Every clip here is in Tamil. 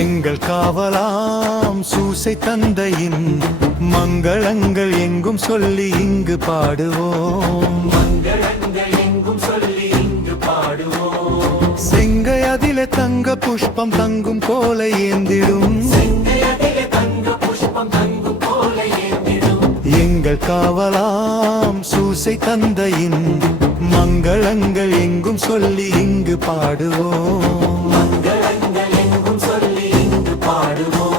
எங்கள் காவலாம் சூசை தந்தையின் மங்களங்கள் எங்கும் சொல்லி இங்கு பாடுவோம். மங்களங்கள் எங்கும் சொல்லி இங்கு பாடுவோம். செங்கை அதிலே தங்க புஷ்பம் தங்கும் கோலை ஏந்திடும். செங்கை அதிலே தங்க புஷ்பம் தங்கும் கோலை ஏந்திடும். எங்கள் காவலாம் சூசை தந்தையின் மங்களங்கள் எங்கும் சொல்லி இங்கு பாடுவோம். மங்களங்கள் எங்கும் சொல்லி இங்கு பாடுவோம்.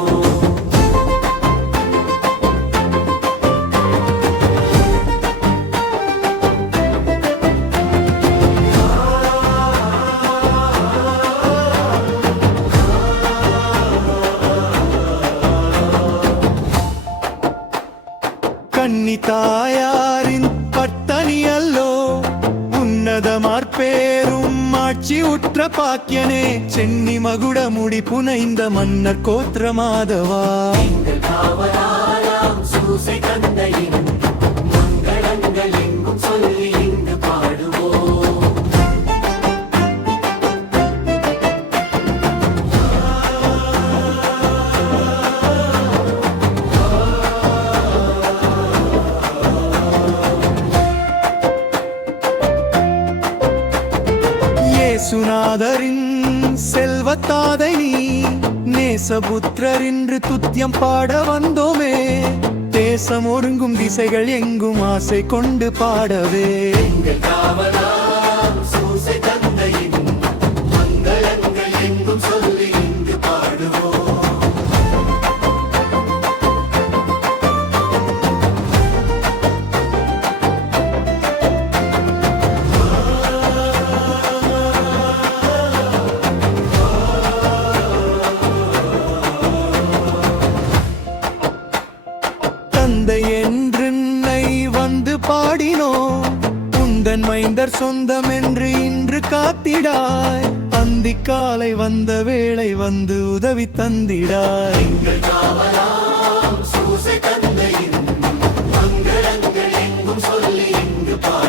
கன்னி தாயாரின் பட்டணி அல்லோ உன்னதமார்பேரும் ஆட்சி உற்ற பாக்கியனே. சென்னி மகுட முடி புனைந்த மன்னர் கோத்திர மாதவா. எங்கள் காவலாலாம் சூசை தந்தையின் மங்களங்கள் எங்கும் சொல்லி இங்கு பாடுவோம். சுனாதரின் செல்வத்தாதை நீ நேசபுத்திரர் என்று துத்தியம் பாட வந்தோமே. தேசம் ஒருங்கும் திசைகள் எங்கும் ஆசை கொண்டு பாடவே. எங்கள் காவலாம் சூசை தந்தையின் மங்களங்கள் எங்கும் சொல்லி இங்கு பாடுவோம். தந்தை என்றை வந்து பாடினோ. உந்தன் மைந்தர் சொந்தம் என்று இன்று காத்திடாய். அந்தி காலை வந்த வேளை வந்து உதவி தந்திடாய். எங்கள் காவலாம் சூசை தந்தையின் மங்களங்கள் எங்கும் சொல்லி இங்கு பாடுவோம்.